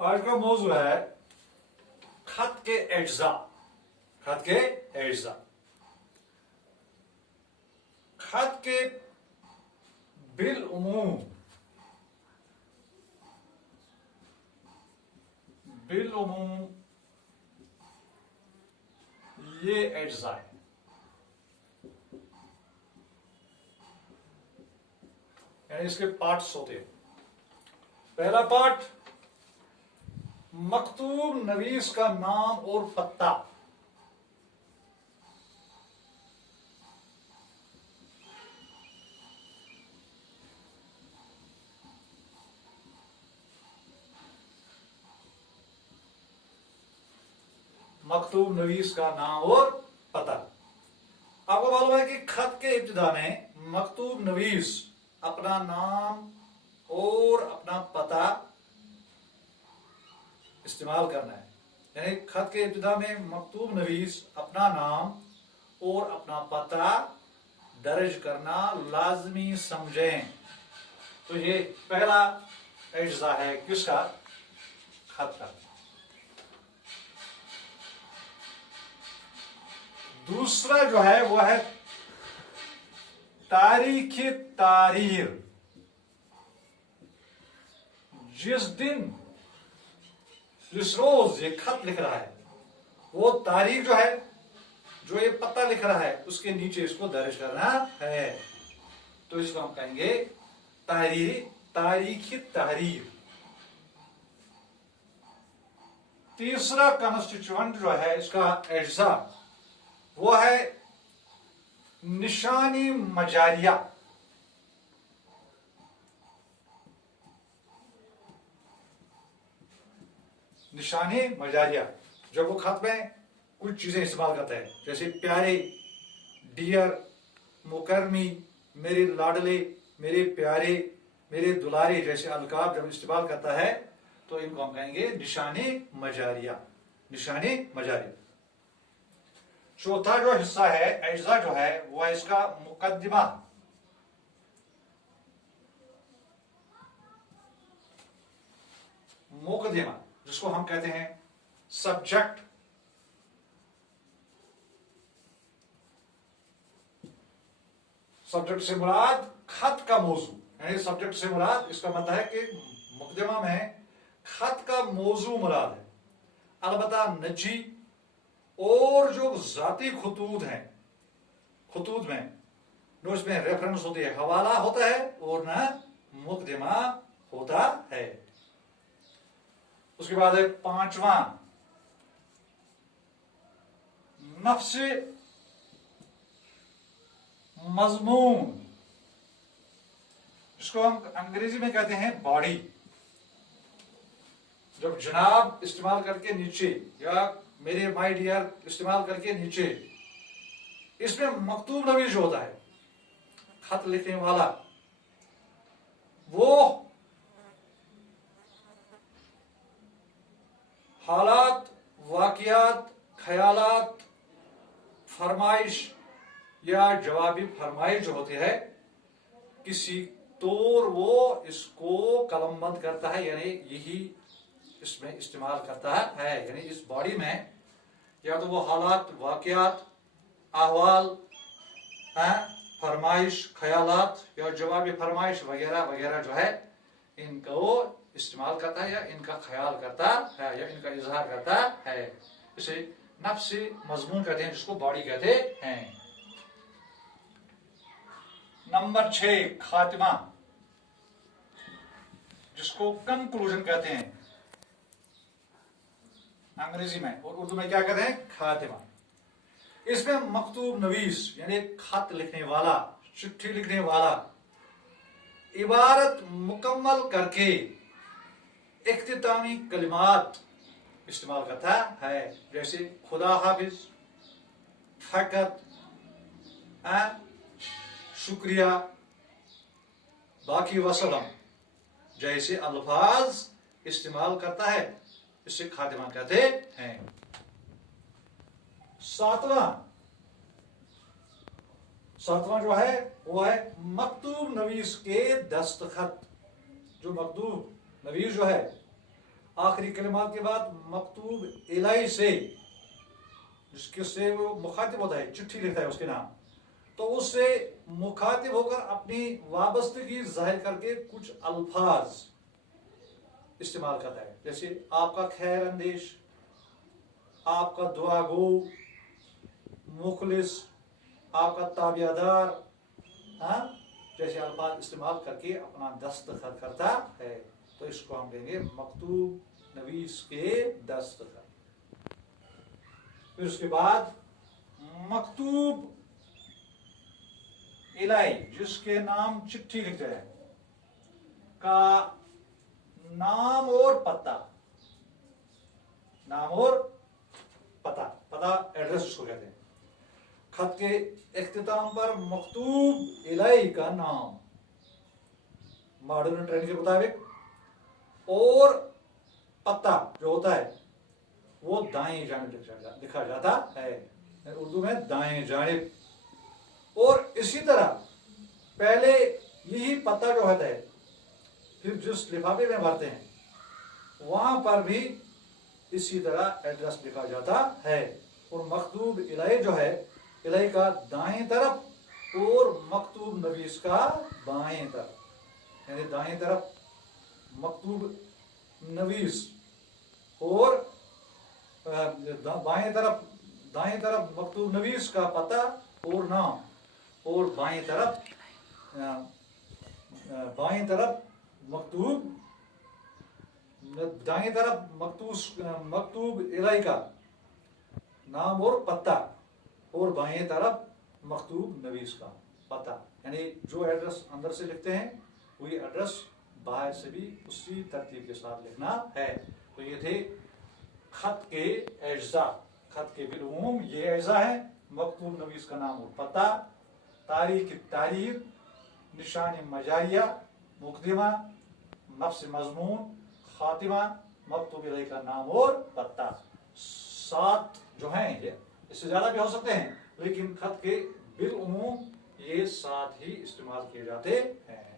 आज का मौजू है खत के एज्जा। खत के एज्जा, खत के बिल उमूम, बिल उमूम ये एज्जा है। यानी इसके पार्ट्स होते हैं। पहला पार्ट, मकतूब नवीस का नाम और पत्ता। मकतूब नवीस का नाम और पता। आपको मालूम है कि खत के इब्तिदा में मकतूब नवीस अपना नाम और अपना पता इस्तेमाल करना है। यानी खत के इब्तिदा में मकतूब नवीस अपना नाम और अपना पता दर्ज करना लाजमी समझें। तो ये पहला एज्जा है किसका? खत का। दूसरा जो है वह है तारीख तारीर। जिस दिन, जिस रोज ये खत लिख रहा है, वो तारीख जो है, जो ये पता लिख रहा है, उसके नीचे इसको दर्ज करना है। तो इसको हम कहेंगे तारीख तहरीर। तीसरा कॉन्स्टिट्यूएंट जो है इसका एज्जा, वो है निशानी मजारिया। निशानी मजारिया, जब वो खत में कुछ चीजें इस्तेमाल करता है, जैसे प्यारे, डियर, मुकरमी, मेरे लाडले, मेरे प्यारे, मेरे दुलारे जैसे अलकाब जब इस्तेमाल करता है तो इनको हम कहेंगे निशानी मजारिया। निशानी मजारिया। चौथा जो हिस्सा है, एज्जा जो है, वह इसका मुकद्दिमा। मुकद्दिमा जिसको हम कहते हैं सब्जेक्ट। सब्जेक्ट से मुराद खत का मौजू, यानी सब्जेक्ट से मुराद, इसका मतलब है कि मुकद्दिमा में खत का मौजू मुराद है। अलबत्ता नजी और जो जाती खुतूत हैं, खुतूत में न उसमें रेफरेंस होती है, हवाला होता है और न मुकद्दिमा होता है। उसके बाद है पांचवा, नफ्स मजमून, जिसको हम अंग्रेजी में कहते हैं बॉडी। जब जनाब इस्तेमाल करके नीचे या मेरे माय डियर इस्तेमाल करके नीचे, इसमें मकतूब नवीस होता है, खत लिखने वाला, वो हालात, वाकियात, ख्यालात, फरमाइश या जवाबी फरमाइश जो होती है, किसी तौर वो इसको कलमबंद करता है, यानी यही इसमें इस्तेमाल करता है। यानी इस बॉडी में या तो वो हालात, वाकियात, अहवाल, फरमाइश, ख्यालात या जवाबी फरमाइश वगैरह वगैरह जो है, इनको इस्तेमाल करता है या इनका ख्याल करता है या इनका इजहार करता है। इसे नफ्स मजमून कहते हैं, जिसको बॉडी कहते हैं। नंबर 6, खातिमा, जिसको कंक्लूजन कहते हैं अंग्रेजी में, और उर्दू में क्या कहते हैं? खातिमा। इसमें मकतूब नवीस यानी खत लिखने वाला, चिट्ठी लिखने वाला, इबारत मुकम्मल करके इख्तितामी कलिमात इस्तेमाल करता है, जैसे खुदा हाफिज, फकत, शुक्रिया, बाकी वसलम जैसे अल्फाज इस्तेमाल करता है। इसे खातिमा कहते हैं। सातवां जो है वो है मकतूब नवीस के दस्तखत। जो मकतूब नवीस जो है आखिरी कलिमात के बाद मकतूब इलाही से, जिसके से वो मुखातिब होता है, चिट्ठी लिखता है उसके नाम, तो उससे मुखातिब होकर अपनी वाबस्तगी जाहिर करके कुछ अल्फाज इस्तेमाल करता है, जैसे आपका खैर अंदेश, आपका दुआ गो, मुखलिस, आपका ताबियादार, हाँ, जैसे अल्फाज इस्तेमाल करके अपना दस्तखत करता है। तो इसको हम कहेंगे मकतूब नवीस के दस्तखत। फिर उसके बाद मकतूब इलाही, जिसके नाम चिट्ठी लिखते हैं, का नाम और पता, नाम और पता, पता एड्रेस उसको कहते हैं। खत के इख्तिताम पर मकतूब इलाही का नाम मॉडर्न ट्रेंड के मुताबिक, और पता जो होता है वो दाएं जानिब लिखा जाता है, उर्दू में दाएं जानिब। और इसी तरह पहले यही पता जो होता है, फिर जिस लिफाफे में भरते हैं वहां पर भी इसी तरह एड्रेस लिखा जाता है। और मकतूब इलाही जो है, इलाही का दाएं तरफ और मकतूब नवीस का बाएं तरफ, यानी दाएं तरफ मकतूब नवीस और दाएं तरफ मकतूब नवीस का पता और नाम, और बाएं तरफ मकतूब, दाएं तरफ मकतूब इलाही का नाम और पता, और बाएं तरफ मकतूब नवीस का पता। यानी जो एड्रेस अंदर से लिखते हैं वही एड्रेस बाहर से भी उसी तरतीब के साथ लिखना है। तो ये थे खत के एज्जा, खत के बिलूम ये एज्जा है, मकतूब नवीस का नाम और पता, तारीख तारीख, निशान मजारिया, मुकदमा, नफ्स मजमून, खातिमा, मकतूब इलाही का नाम और पता। 7 जो हैं, ये इससे ज्यादा भी हो सकते हैं, लेकिन खत के बिल उमूम ये 7 ही इस्तेमाल किए जाते हैं।